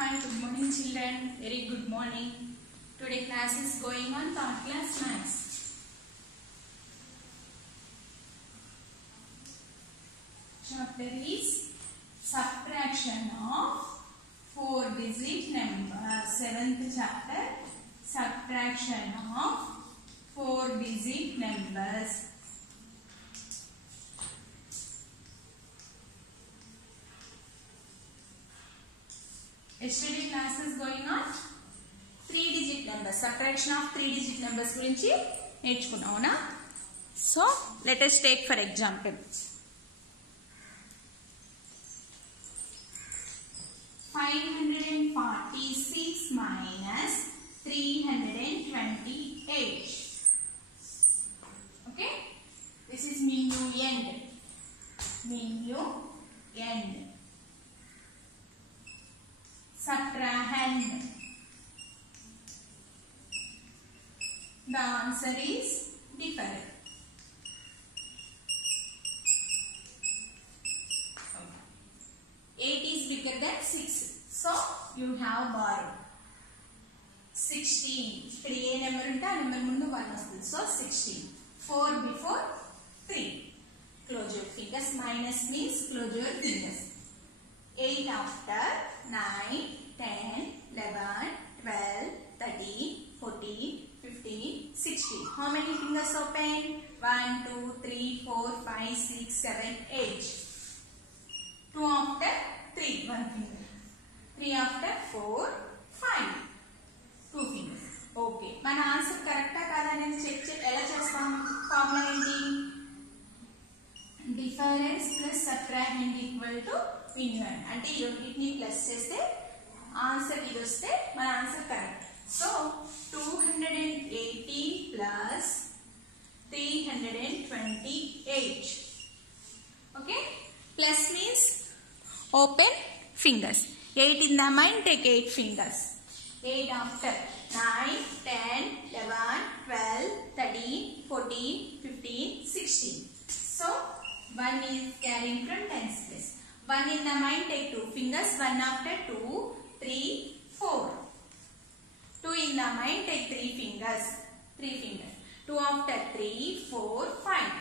Hi, good morning children. Very good morning. Today class is going on third class maths. Chapter is subtraction of 4-digit numbers. 7th chapter, subtraction of 4-digit numbers. Yesterday class is going on 3-digit numbers, subtraction of 3-digit numbers gurinchi నేర్చుకున్నావునా. So let us take for example 546 minus 328. Okay, this is minuend. Subtrahend. The answer is different. 8 is bigger than 6. So you have borrowed 16. ఇక్కడ ఏ number ఉంటే ఆ number ముందు 1 వస్తుంది. So 16. 4 before 3. Close your fingers. Minus means close your fingers. 8 after 9, 10, 11, 12, 13, 14, 15, 16. How many fingers open? 1, 2, 3, 4, 5, 6, 7, 8. 2 after 3, 1 finger. 3 after 4, 5. 2 fingers. Okay. మన answer కరెక్టా కాదా అనేది check ఎలా చేస్తాం? ఫార్ములా ఏంటి? Difference plus subtrahend equal to minuend. అంటే ఈ రెండింటిని ప్లస్ చేస్తే ఆన్సర్ ఇది వస్తే మన answer correct. So 280 plus 328. Okay, plus means open fingers. 8 in the mind, take 8 fingers. 8 after 9, 10, 11, 12, 13, 14, 15, 16. So 1 is carrying from tens place. 1 in the mind, take 2 fingers. 1 after 2, 3, 4. 2 in the mind, take 3 fingers. 3 fingers. 2 after 3, 4, 5.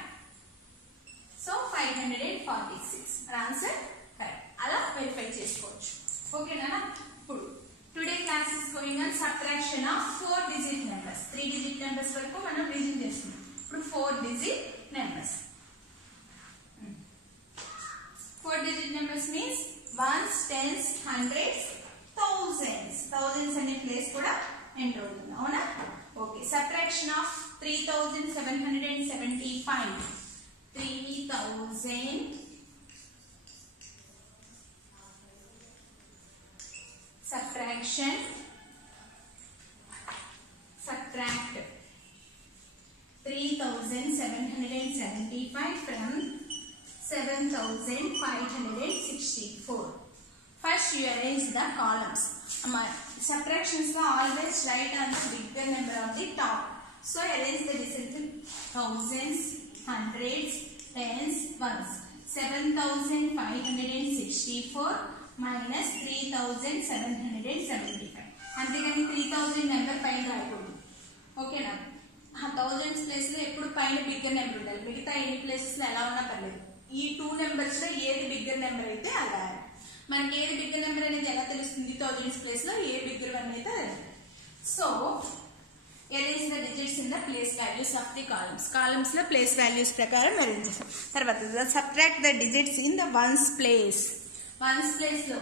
So 546. Answer correct. Ala verify chesukochu. Okay nana. ఇప్పుడు today class is going on subtraction of 4-digit numbers. 3-digit numbers వరకు మనం revision చేస్తున్నాం. ఇప్పుడు 4-digit numbers. 4-digit numbers means ones, tens, hundreds, thousands. Thousands అనే place కూడా enter అవుతుంది. అవునా? Okay. Subtraction of 3775. 3000 subtraction subtract 3775 from 7564. First you arrange the columns. Subtractions are always write on the bigger number of the top. So arrange the digits in thousands, hundreds, tens, ones. 7564 minus 3775. అంతేగాని 3000 number పైన రాయకూడదు. ఓకేనా? Thousands place లో ఎప్పుడు పైన bigger number ఉండాలి. మిగతా ఎన్ని ప్లేసెస్ లో ఎలా ఉన్నా పర్లేదు. ఈ 2 నెంబర్స్ లో ఏది బిగ్గర్ నెంబర్ అయితే అలా. మనకి ఏది బిగ్గర్ నెంబర్ అనేది ఎలా తెలుస్తుంది? థౌజండ్స్ ప్లేస్ లో ఏ బిగ్గర్ వన్ అయితే అది. So arrange the digits in the place values of the columns. Columns లో place values ప్రకారం arrange చేస్తాం. తర్వాత subtract the digits in the ones place. Ones place లో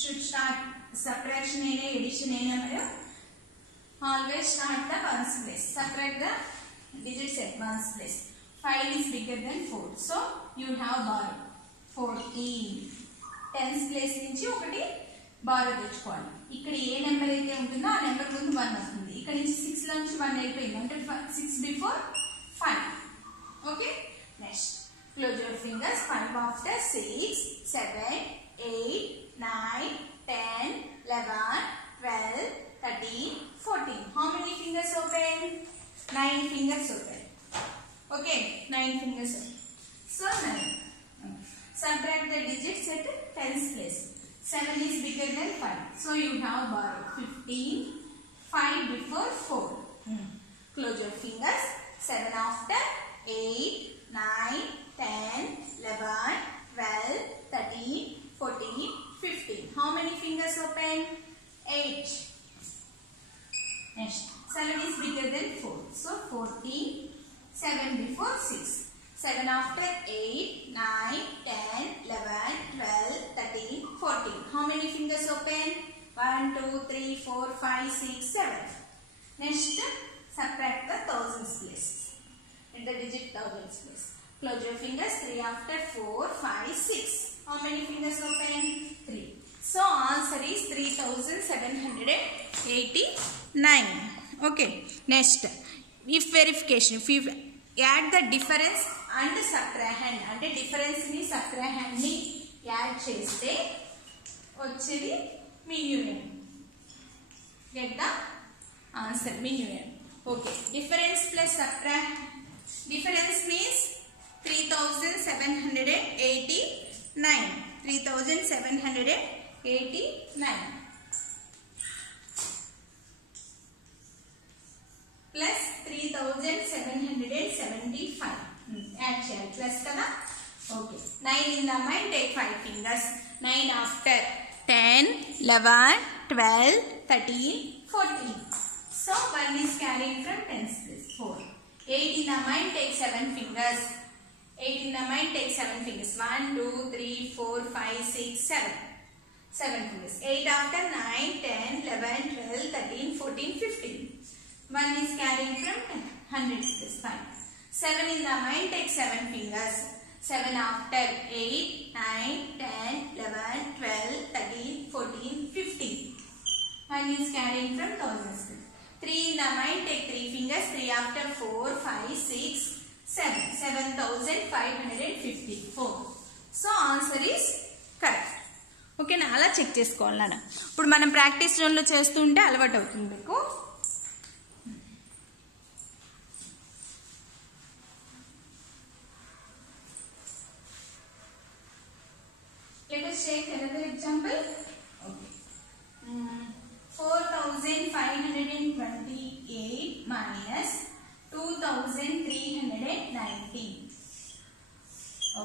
should start subtraction అయినా addition అయినా మనం always start the ones place. Subtract the digits at ones place. 5 is bigger than 4. So you have borrow 14. Tens place నుంచి ఒకటి borrow తెచ్చుకోవాలి. ఇక్కడ ఏ number అయితే ఉంటుందో ఆ నెంబర్ ముందు 1 వస్తుంది. ఇక్కడ నుంచి 6 లో నుంచి 1 అయిపోయింది అంటే 6 before 5. Okay, next close your fingers. 5 after 6, 7, 8, 9, 10, 11, 12, 13, 14. How many fingers open? 9 fingers open. Okay, 9 fingers open. So 9. Subtract the digits at tens place. 7 7 is bigger than 5. So you have borrowed 15, 5 before 4. Close your fingers. 7 after 8, 9, 10, 11, 12, 13, 14, 15. How many fingers open? 8. Next, 7 is bigger than 4. So 14, 7 before 6. 7 after 8, 9, 10, 11, 12, 13, 14. How many fingers open? 1, 2, 3, 4, 5, 6, 7. Next, subtract the thousands places. In the digit thousands place. Close your fingers. 3 after 4, 5, 6. How many fingers open? 3. So answer is 3789. Okay. Next, if verification. If you add the difference and subtrahend, అంటే difference ని subtrahend ని add చేస్తే వచ్చేది mean union. Get the answer, mean union. Okay. Difference plus subtract. Difference means 3789. 3789 plus 3775. Add చేయాలి plus కదా. Okay. 9 in the mind, take 5 fingers. 9 after 10, 11, 12, 13, 14. So 1 is carried from 10's place. 4. 8 in the mind, take 7 fingers. 8 in the mind, take 7 fingers. 1, 2, 3, 4, 5, 6, 7. 7 fingers. 8 after 9, 10, 11, 12, 13, 14, 15. 1 is carrying from 100 fingers. 5. 7 in the mind, take 7 fingers. 7 after 8, 9, 10, 11, 12, 13, 14, 15. 1 is carrying from thousands. 3 in the mind, take 3 fingers. 3 after 4, 5, 6, 7. 7554. So answer is correct. Okay na, ala check chesukovalli nana. Ippudu manam practice zone lo chestunte alawatu avutundi meeku. Let us take another example. Okay. 4528 minus 2390.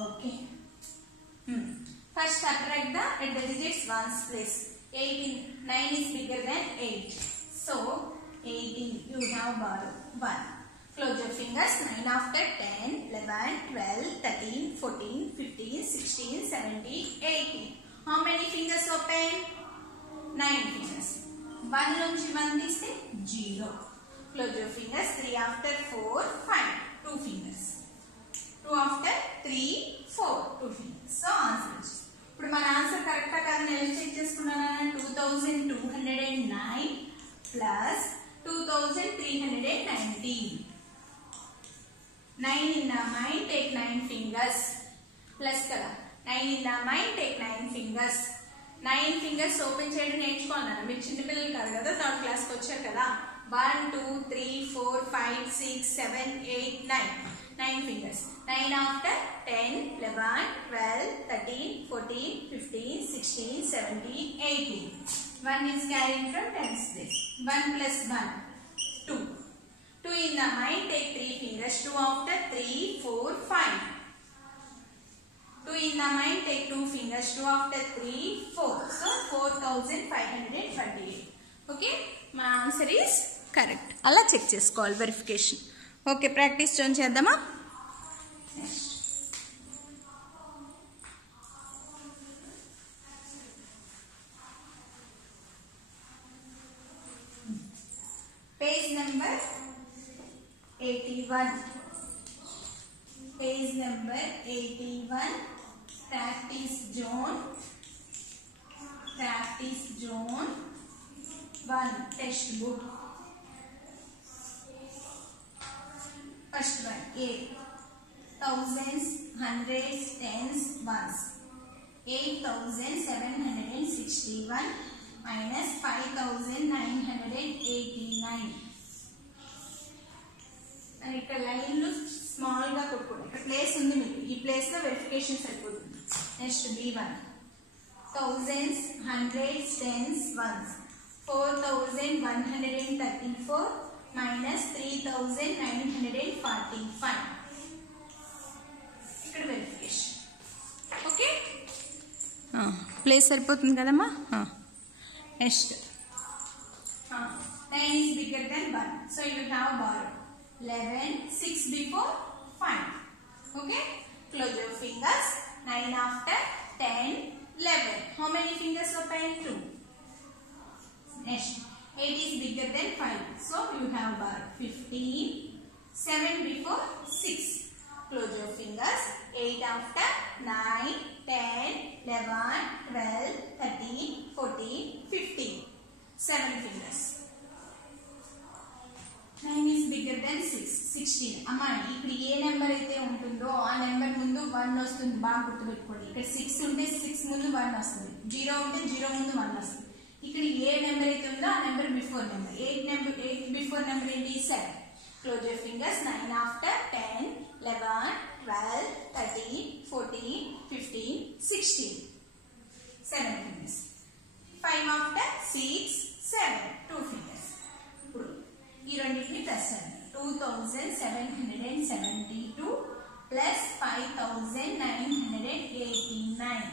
Okay. First subtract the at the digits ones place. 9 is bigger than 8. So 18 you have borrowed 1. Close your fingers. 9 after 10, 11, 12, 13, 14, 15, 16, 17, 18. How many fingers open? 9 fingers. 1 nunchi 1 tiste 0. Close your fingers. 3 after 4, 5. 2 fingers. 2 after 3, 4. 2 fingers. So answer. ఇప్పుడు మన answer కరెక్టా కాదని ఎలా check చేసుకున్నాను? 2209 plus 2390. 9 in the mind, take 9 fingers. Plus kada. 9 in the mind, take 9 fingers. 9 fingers open చేయడం నేర్చుకున్నాను. మీరు చిన్న పిల్లలు కాదు కదా, థర్డ్ క్లాస్ కి వచ్చారు కదా. 1 2 3 4 5 6 7 8 9. 9 fingers. 9 after 10, 11, 12, 13, 14, 15, 16, 17, 18. 1 is carried from 10's place. 1 plus 1, 2. 2 in the mind, take 3 fingers. 2 after 3, 4, 5. 2 in the mind, take 2 fingers. 2 after 3, 4. So 4528. Okay, my answer is correct. Alla check chesukoవాలి verification. Okay, practice join చేద్దామా? Next. Page number 81. Page number 81. Practice zone. Practice zone 1. Textbook. First one. A. Thousands, hundreds, tens, ones. 8761 minus 5989. And ఇక్కడ లైన్లు small గా కొట్టుకోండి. ఇక్కడ place ఉంది మీకు. ఈ place లో వెరిఫికేషన్ సరిపోతుంది. Next B1. thousands, hundreds, tens, ones. 4134 minus 3945. ఇక్కడ వెరిఫికేషన్. ఓకే, ప్లేస్ సరిపోతుంది కదమ్మా. Next 9 is bigger than 1, so you have borrowed 11, 6 before 5. Okay, close your fingers. 9 after, 10, 11. How many fingers open? 2. Next 8 is bigger than 5, so you have borrowed 15, 7 before 6. Close your fingers. 8 after, 9, 10, 11, 12, 13, 14, 15. 7 fingers. 9 is bigger than 6, 16. అమ్మా ఇప్పుడు ఏ number అయితే ఉంటుందో ఆ number ముందు 1 వస్తుంది, బాగా గుర్తుపెట్టుకోండి. ఇక్కడ 6 ఉంటే 6 ముందు 1 వస్తుంది, 0 ఉంటే 0 ముందు 1 వస్తుంది. ఇక్కడ ఏ నెంబర్ అయితే ఉందో ఆ number before number. 8 before number ఏంటి? 7. Close your fingers. 9 after, 10, 11, 12, 13, 14, 15, 16. 7 fingers. 5 after, 6, 7. 2 fingers. ఇప్పుడు ఈ రెండింటిని ప్లస్ చేయండి. 2772 plus 5989.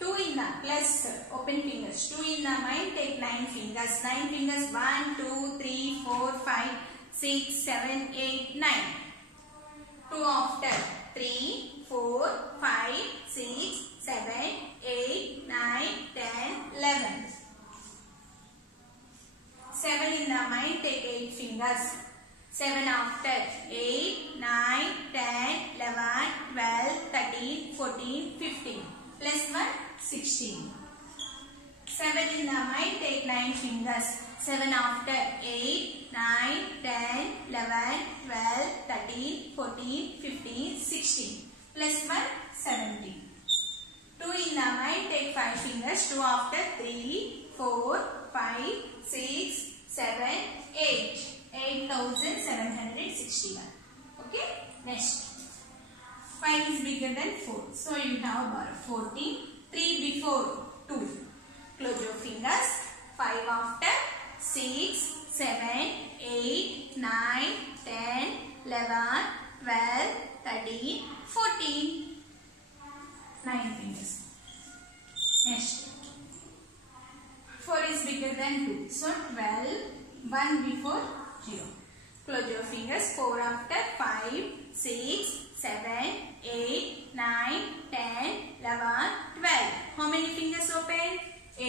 2 in the plus, open fingers. 2 in the mind, take 9 fingers. 9 fingers. 1, 2, 3, 4, 5, 6, 7, 8, 9. 2 after, 3, 4, 5, 6, 7, 8, 9, 10, 11. 7 in the mind, take 8 fingers. 7 after, 8, 9, 10, 11, 12, 13, 14, 15. Plus 1, 16. 7 in the mind, take 9 fingers. 7 after, 8, 9, 10, 11, 12, 13, 14, 15, 16. Plus 1, 17. 2 in the mind, take 5 fingers. 2 after, 3, 4, 5, 6, 7, 8. 8761. Okay, next. 5 is bigger than 4, so you have borrowed 14. 3 before 2. Close your fingers. 5 after, 6, 7, 8, 9, 10, 11, 12, 13, 14. 9 fingers. Next. 4 is bigger than 2, so 12. 1 before 0. Close your fingers. 4 after, 5, 6, 7, 8, 9, 10, 11, 12. How many fingers open? 8.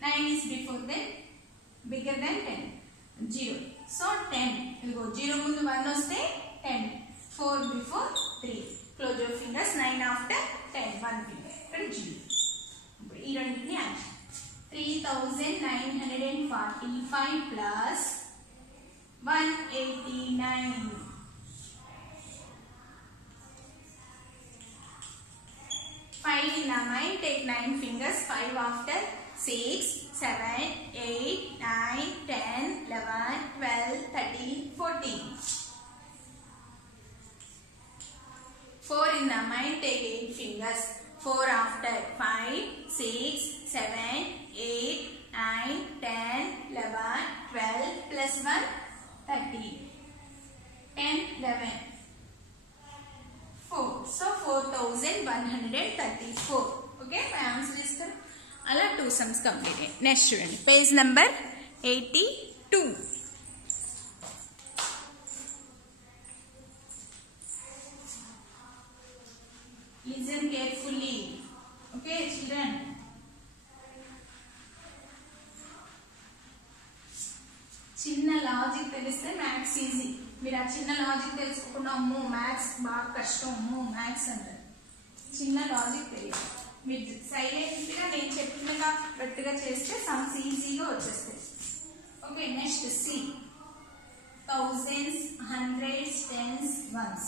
9 is before then, bigger than 10. 0. So 10. You go 0 mundu 1 vaste 10. 4 before 3. Close your fingers. 9 after, 10. 1 finger. 0. ఈ రెండింటిని add 3945 plus 189. 5 in the mind, take 9 fingers. 5 after, 6, 7, 8, 9, 10, 11, 12, 13, 14. 4 in the mind, take 8 fingers. 4 after, 5, 6, 7, 8, 9, 10, 11, 12, plus 1, 13. 10, 11. 4. So 4134. Okay, my answer is correct. Alla 2 sums completed. Next student, page number 82. Listen carefully. Okay, children. చిన్న logic తెలిస్తే maths easy. మీరు ఆ చిన్న logic తెలుసుకోకుండా అమ్మో maths బాగా కష్టం, అమ్మో మ్యాథ్స్ అంటారు. చిన్న లాజిక్ తెలియదు. మీరు సైలెంట్గా నేను చెప్పినట్టుగా చేస్తే సమ్స్ ఈజీగా వచ్చేస్తాయి. Okay, next C. thousands, hundreds, tens, ones.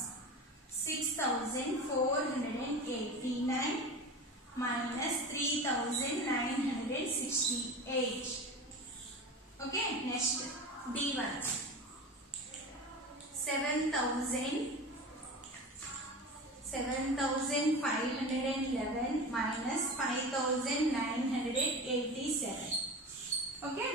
6489 minus 3968. Okay, next D1. 7,511 minus 5,987. Okay.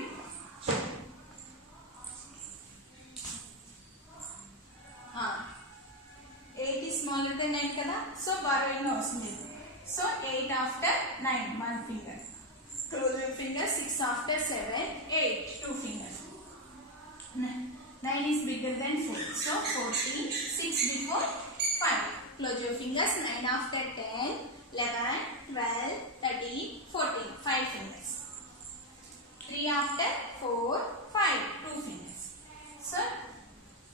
8 is smaller than 9 kada, so borrowing అవసరం లేదు. So 8 after 9 one finger. Close your finger. 6 after 7 8 2 fingers. 9 is bigger than 4, so 14. 6 before 5. Close your fingers. 9 after 10 11 12 13 14 5 fingers. 3 after 4 5 2 fingers. So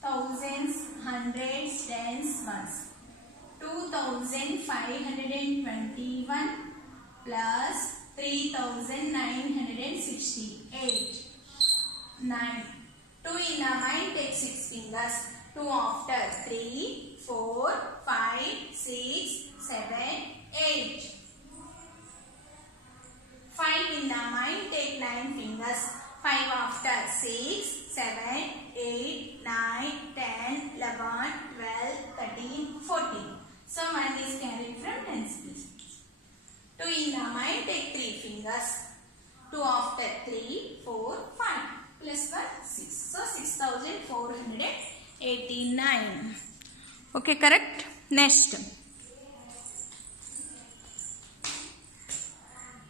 thousands, hundreds, tens, ones. 2,521 plus 3,968. 9. 2 in the mind, take 6 fingers. 2 after 3, 4, 5, 6, 7, 8. 5 in the mind, take 9 fingers. 5 after 6, 7, 8, 9, 10, 11, 12, 13, 14. So 1 is carried from tens place. 2 in the mind, take 3 fingers. 2 after 3, 4, 5. Plus 1, 6. So 6,489. Okay, correct? Next.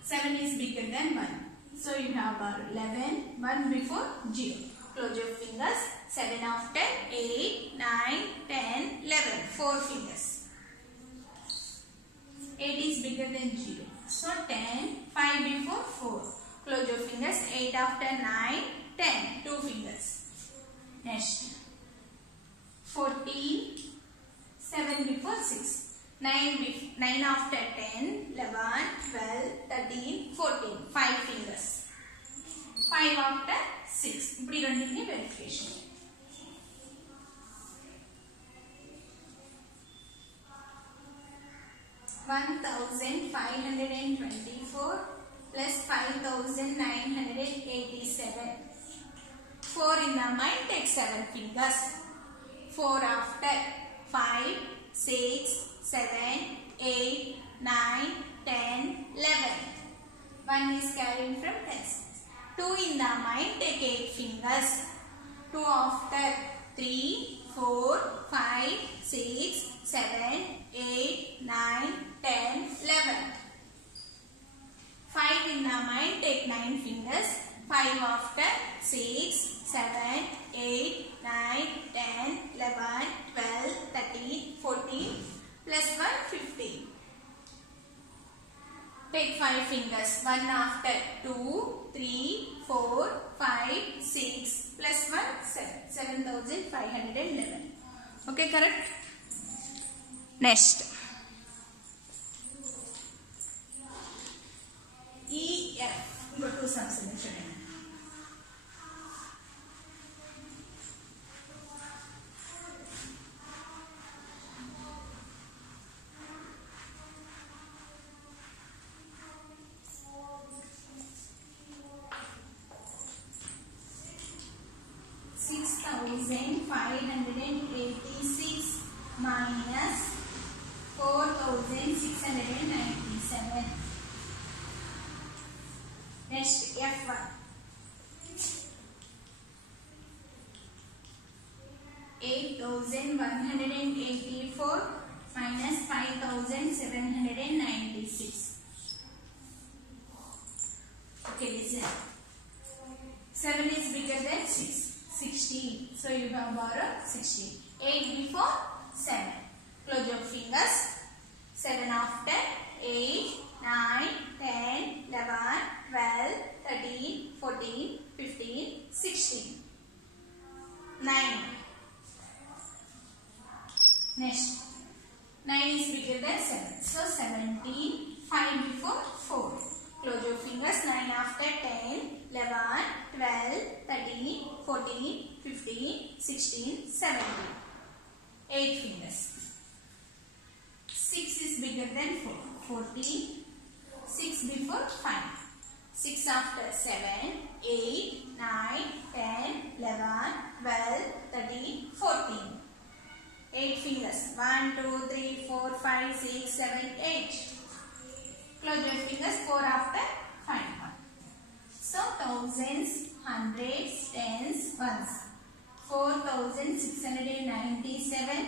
7 is bigger than 1. So you have 11, 1 before 0. Close your fingers. 7 after 8, 9, 10, 11. 4 fingers. 8 is bigger than 0. So 10, 5 before 4. Close your fingers. 8 after 9, 10. 2 fingers. Next. 14, 7 before 6. 9 after 10, 11, 12, 13, 14. 5 fingers. 5 after 6. ఇప్పుడు ఈ రెండింటిని verification. 1,524 plus 5,987. 4 in the mind, take 7 fingers. 4 after 5, 6, 7, 8, 9, 10, 11. 1 is carried from tens. 2 in the mind, take 8 fingers. 2 after 3, 4, 5, 6, 7, 8, 9, 10, 11. 5 in the mind, take 9 fingers. 5 after 6, 7, 8, 9, 10, 11, 12, 13, 14. Plus 1, 15. Take 5 fingers. 1 after 2, 3, 4, 5, 6. Plus 1, 7. 7,511. Okay, correct? Next. E, F. Go to some solution. 6,586 minus 4,697. Next, F1. 8,184 minus 5,796. Okay, listen. 7 is bigger than 6. 16. So you have borrowed 16. 8 before 7. Close your fingers. 7 after 8, 9, 10, 11, 12, 13, 14, 15, 16. 9. Next. 9 is bigger than 7. So 17. 5 before 4. Close your fingers. 9 after 10, 11, 12, 13, 14, 15, 16, 17. 8 fingers. 6 is bigger than 4. 14. 6 before 5. 6 after 7, 8, 9, 10, 11, 12, 13, 14. 8 fingers. 1, 2, 3, 4, 5, 6, 7, 8. Close your fingers. 4 after 5. So thousands, hundreds, tens, ones. 4,697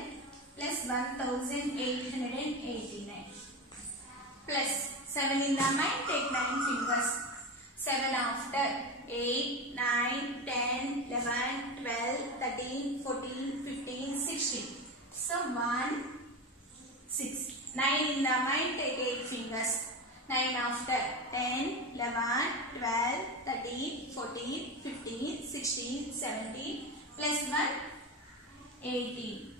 plus 1,889 plus 7 in the mind, take 9 fingers. 7 after 8, 9, 10, 11, 12, 13, 14, 15, 16. So 1, 6. 9 in the mind, take 8 fingers. 9 after 10, 11, 12, 13, 14, 15, 16, 17 plus 1, 18.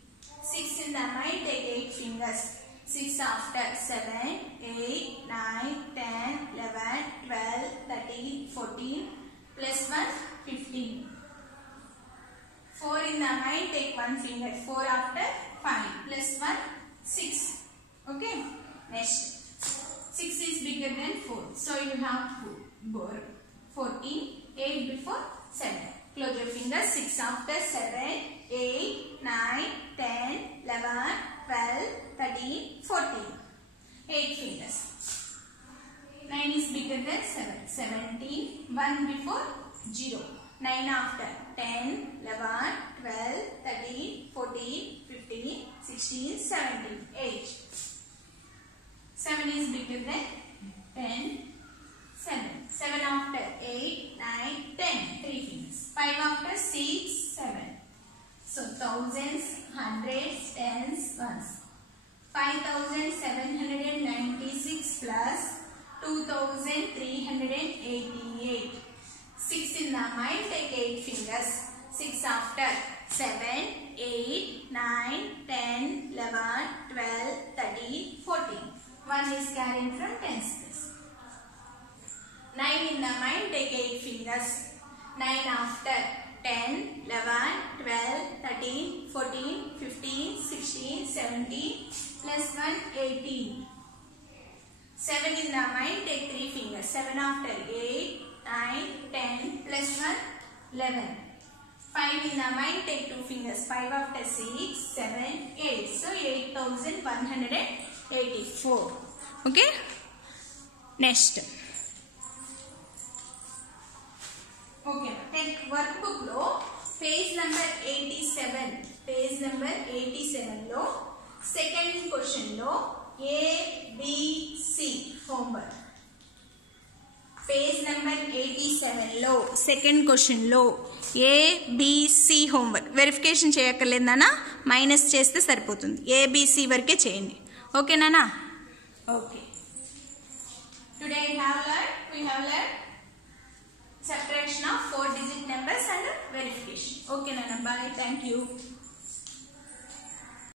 6 in the mind, take 8 fingers. 6 after 7, 8, 9, 10, 11, 12, 13, 14 plus 1, 15. 4 in the mind, take 1 finger. 4 after 5 plus 1, 6. Okay. Next. 6 is bigger than 4. So you have to borrow 14, 8 before 7. Close your fingers. 6 after 7, 8, 9, 10, 11, 12, 13, 14. 8 fingers. 9 is bigger than 7. 17, 1 before 0. 9 after 10, 11, 12, 13, 14, 15, 16, 17, 8. 7 is bigger than 10, 7. 7 after 8, 9, 10, 3 fingers. 5 after 6, 7. So thousands, hundreds, tens, ones. 5,796 plus 2,388. 6 in the mind, take 8 fingers. 6 after 7, 8, 9, 10, 11, 12, 13, 14. 1 is carrying from tens place. 9 in the mind, take 8 fingers. 9 after 10, 11, 12, 13, 14, 15, 16, 17 plus 1, 18. 7 in the mind, take 3 fingers. 7 after 8, 9, 10 plus 1, 11. 5 in the mind, take 2 fingers. 5 after 6, 7, 8. So 8,184. Okay. Next. Okay. Take workbook lo page number 87. Page number 87 lo second question lo A, B, C homework. Page number 87 లో second question లో ABC homework verification చేయక్కర్లేదన్నా minus చేస్తే సరిపోతుంది ABC వరకే చేయండి ఓకేనా okay today we have learned subtraction of 4 digit numbers and verification ఓకేనా bye thank you